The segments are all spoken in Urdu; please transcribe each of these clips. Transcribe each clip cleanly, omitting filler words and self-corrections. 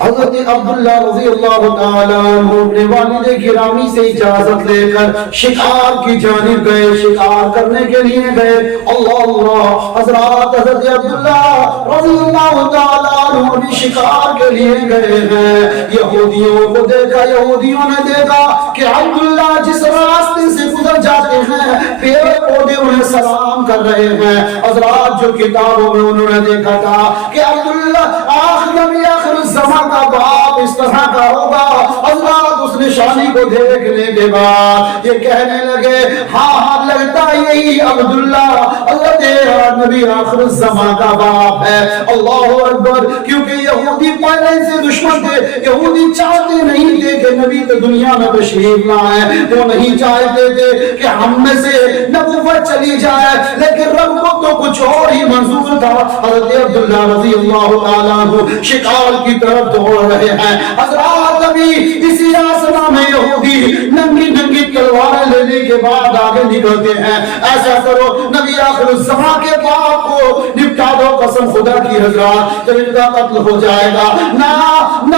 حضرت عبداللہ رضی اللہ تعالیٰ عنہ اپنے والد گرامی سے اجازت لے کر شکار کی جانب گئے، شکار کرنے کے لیے گئے۔ اللہ اللہ، حضرت عبداللہ رضی اللہ تعالیٰ عنہ بھی شکار کے لیے گئے ہیں۔ یہودیوں کو دیکھا، یہودیوں نے دیکھا کہ عبداللہ جس راستے سے گزر جاتے ہیں پیڑ پودے انہیں سلام کر رہے ہیں۔ حضرات جو کتابوں میں انہوں نے دیکھا تھا کہ عبداللہ آخر الزمان کا باپ اس طرح کا ہوگا۔ حضرات اس نشانی کو دیکھنے کے بعد یہ کہنے لگے ہاں لگتا یہی عبداللہ حضرت نبی آخر الزمان کا باپ ہے۔ اللہ اکبر، کیونکہ یہودی پہلے سے دشمن تھے، یہودی چاہتے نہیں تھے کہ نبی تو دنیا میں تشریف لائے، وہ نہیں چاہتے تھے کہ ہم میں سے نبوت چلی جائے، لیکن رب کو تو کچھ اور ہی منظور تھا۔ حضرت عبداللہ رضی اللہ تعالیٰ عنہ شکار کی طرف دوڑ رہے ہیں۔ حضرات ابھی اسی آسمان میں یہودی ننگی ننگی تلواریں لینے کے بعد آگے نکلتے ہیں۔ ایسا کرو نبی آخر الزمان کے باپ کو نپٹا دو، قسم خدا کی حضرات جب ان کا قتل ہو جائے گا نہ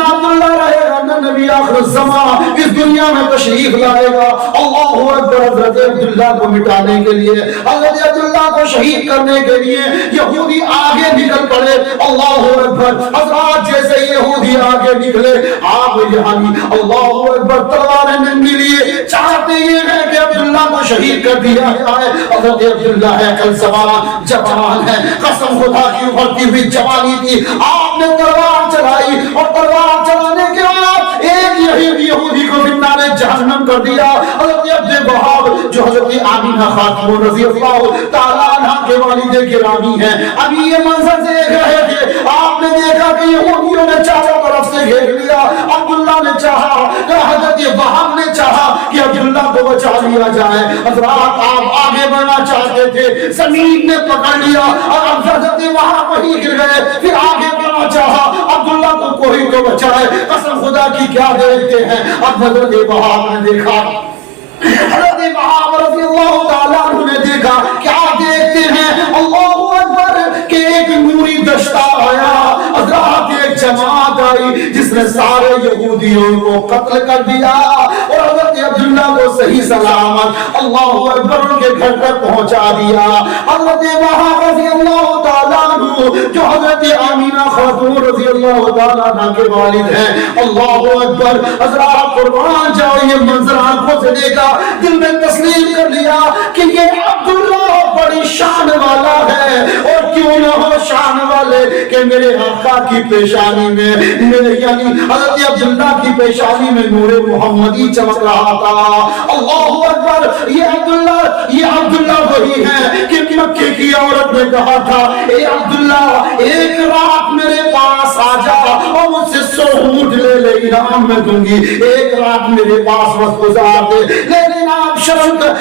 عبداللہ رہے گا نہ نبی آخر الزمان اس دنیا میں تشریف لائے گا۔ اللہ اکبر، حضرت عبداللہ کو مٹانے کے لیے، حضرت عبداللہ کو شہید کرنے کے لیے یہودی آگے نکل پڑے۔ اللہ اکبر، حضرات جیسے یہودی آگے نکلے آپ یعنی اللہ اکبر تلواریں نہیں لیے، چاہتے یہ ہے کہ عبداللہ کو شہید کر دیا جائے۔ حضرت عبداللہ ہے کل زبان جوان ہے، قسم خدا کی ابھرتی ہوئی جوانی تھی، آپ نے تلوار چلائی اور تلوار چلانے کے بعد ایک یہودی کو بنانے جہنم کر دیا۔ حضرت عبد وہاب جو حضرت آمینہ خاتون رضی اللہ تعالیٰ عنہ کے والد گرامی ہیں، ابھی یہ منظر دیکھ رہے تھے، آپ نے دیکھا کہ یہودیوں نے چاروں طرف سے گھیر لیا۔ عبداللہ نے چاہا کہ حضرت وہاب نے چاہا کہ عبداللہ کو بچا لیا جائے۔ حضرات آپ آگے بڑھنا چاہتے تھے، زمین نے پکڑ لیا اور اب حضرت وہاب وہیں گر گئے، پھر آگے بڑھنا چاہا عبداللہ کو کوئی تو بچائے۔ قسم خدا کی کیا دیکھتے ہیں، اب حضرت وہاب نے دیکھا، حضرت وہاب رضی اللہ تعالیٰ عنہ نے دیکھا، کیا دیکھتے ہیں اللہ اکبر کہ ایک نوری دشتہ آیا، حضرات ایک جماعت آئی جس نے سارے یہودیوں کو قتل کر دیا اور حضرت عبداللہ کو صحیح سلامت اللہ اکبر ان کے گھر تک پہنچا دیا۔ حضرت وہاب رضی اللہ تعالیٰ عنہ جو حضرت آمینہ خاتون رضی اللہ تعالیٰ عنہ کے والد ہیں، اللہ اکبر، حضرات قربان جاؤ یہ منظر آنکھوں سے دیکھا، دل میں تسلیم کر لیا کہ یہ عبداللہ بڑی شان والا ہے، اور کیوں نہ ہو شان والے کہ میرے آقا کی پیشانی میں، میرے یعنی حضرت عبداللہ کی پیشانی میں نور محمدی چمک رہا تھا۔ اللہ اکبر، یہ عبداللہ وہی ہے کہ مکے کی عورت نے کہا تھا اے عبداللہ ایک رات میرے پاس آ جا اور مجھ سے 100 اونٹ لے لے، انعام میں دوں گی، ایک رات میرے پاس وقت گزار دے۔ لیکن آپ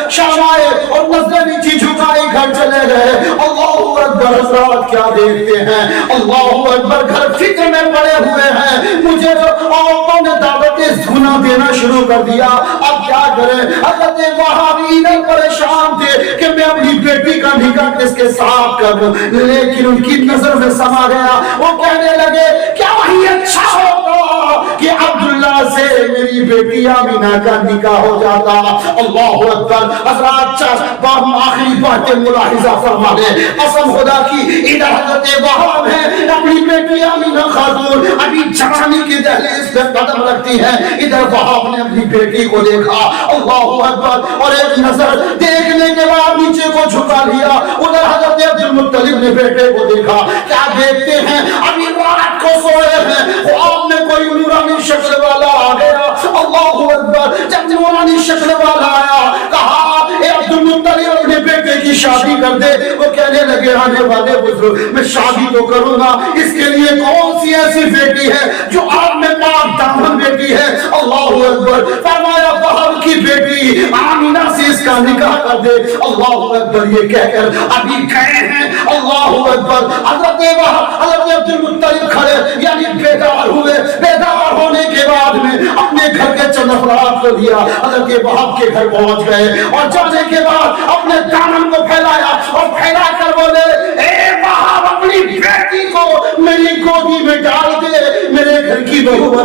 شام آئے اور نظر نیچی جھکائی گھر چلے گئے۔ اللہ اکبر، حضرات کیا دیکھتے ہیں، اللہ اکبر، گھر فکر میں پڑے ہوئے ہیں، مجھے عورتوں نے دعوت گناہ دینا شروع کر دیا، اب کیا کریں؟ حضرت وہاب ادھر پریشان تھے کہ میں اپنی بیٹی کا نکاح کس کے ساتھ کروں، لیکن ان کی نظر میں سما گیا، وہ کہنے لگے کیا وہی اچھا ہوگا کہ عبداللہ سے میری بیٹی آمینہ کا نکاح ہو جاتا۔ اللہ اکبر، حضرات باہم آخری باتیں ملاحظہ فرما لیں، قسم خدا کی ادھر حضرت وہاب ہے، اپنی بیٹی آمینہ خاتون ابھی جوانی کی دہلیز پہ قدم رکھتی ہے، ادھر وہاب نے اپنی بیٹی کو دیکھا، اللہ اکبر، اور ایک نظر دیکھنے کے بعد نیچے کو جھکا لیا، ادھر حضرت عبد المطلب نے بیٹے کو دیکھا، کیا دیکھتے ہیں، ابھی رات کو سوئے ہیں، خواب میں کوئی نورانی شکل والا آ گیا، اللہ اکبر، جب نورانی شکل والا آیا کہا اے عبد المطلب اپنے بیٹے کی شادی کر دے، وہ کہنے لگے آنے والے بزرگ میں شادی تو کروں گا، اس کے لیے کون سی ایسی بیٹی ہے جو آپ میں پاک دامن بیٹی ہے، اللہ اکبر، فرمایا وہاب کی بیٹی آمینہ سے اس کا نکاح کر دے، اللہ اکبر، یہ کہہ کر ابھی گئے ہیں، اللہ اکبر، حضرت وہاب حضرت عبد المطلب کھڑے یعنی بیدار ہوئے، بیدار ہونے کے بعد میں اپنے گھر کے چند افراد کو دیا، حضرت وہاب کے گھر پہنچ گئے اور جانے کے بعد اپنے دامن کو پھیلایا اور پھیلا کر بولے اے وہاب اپنی بیٹی کو میری گودی میں ڈال دے، میرے گھر کی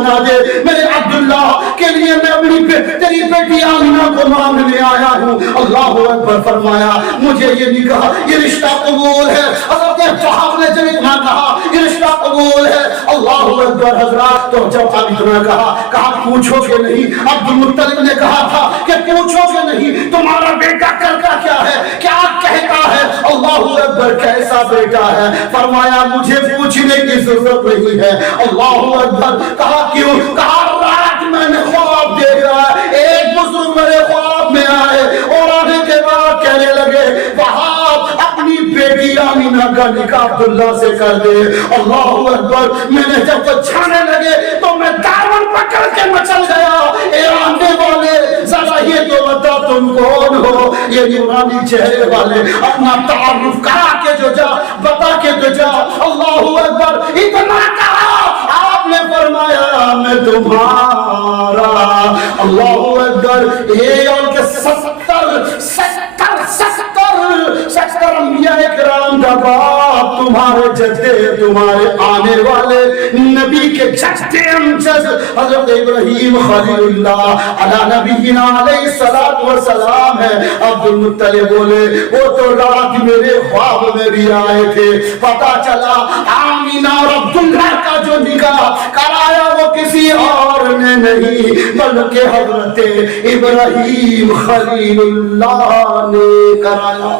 بنا دے. میرے عبداللہ کے لیے میں اپنی تیری بیٹی آمینہ کو مانگنے آیا ہوں. اللہ اکبر فرمایا مجھے یہ نہیں کہا یہ رشتہ قبول ہے. حضرت صحابہ نے جب اتنا کہا یہ رشتہ قبول ہے, اللہ اکبر حضرات, تو جب اتنا کہا پوچھو کہ نہیں. عبد المطلب نے کہا تھا کہ پوچھو کہ نہیں تمہارا بیٹا کرتا کیا ہے, کیا کہتا ہے. اللہ اکبر کیسا بیٹا ہے. فرمایا مجھے پوچھنے کی ضرورت نہیں ہے. اللہ اکبر. کہا کیوں؟ کہا رات میں نے خواب دیکھا, ایک بزرگ میرے خواب میں آئے اور آنے کے بعد کہنے لگے وہاب اپنی بیٹی آمینہ کا نکاح عبداللہ سے کر دے. اللہ اکبر. میں نے جب چھانے لگے تو میں دامن پکڑ کے مچل گیا. اے آنے والے ذرا یہ تو بتا تم کون ہو. یہ نورانی چہرے والے اپنا تعارف کرا کے جو جا, بتا کے جو جا. اللہ اکبر. اتنا کہا آپ نے فرمایا میں تمہارا. اللہ اکبر. یہ اور کے 70 انبیاء کرام کا باپ, تمہارے جدے, تمہارے آنے والے نبی کے جدے امجد حضرت ابراہیم خلیل اللہ علی نبینا علیہ الصلوۃ والسلام ہے. عبد المطلب بولے وہ تو رات میرے خواب میں بھی آئے تھے. پتا چلا آمینہ اور عبداللہ کا جو نکاح کرایا وہ کسی اور نے نہیں بلکہ حضرت ابراہیم خلیل اللہ نے کرایا.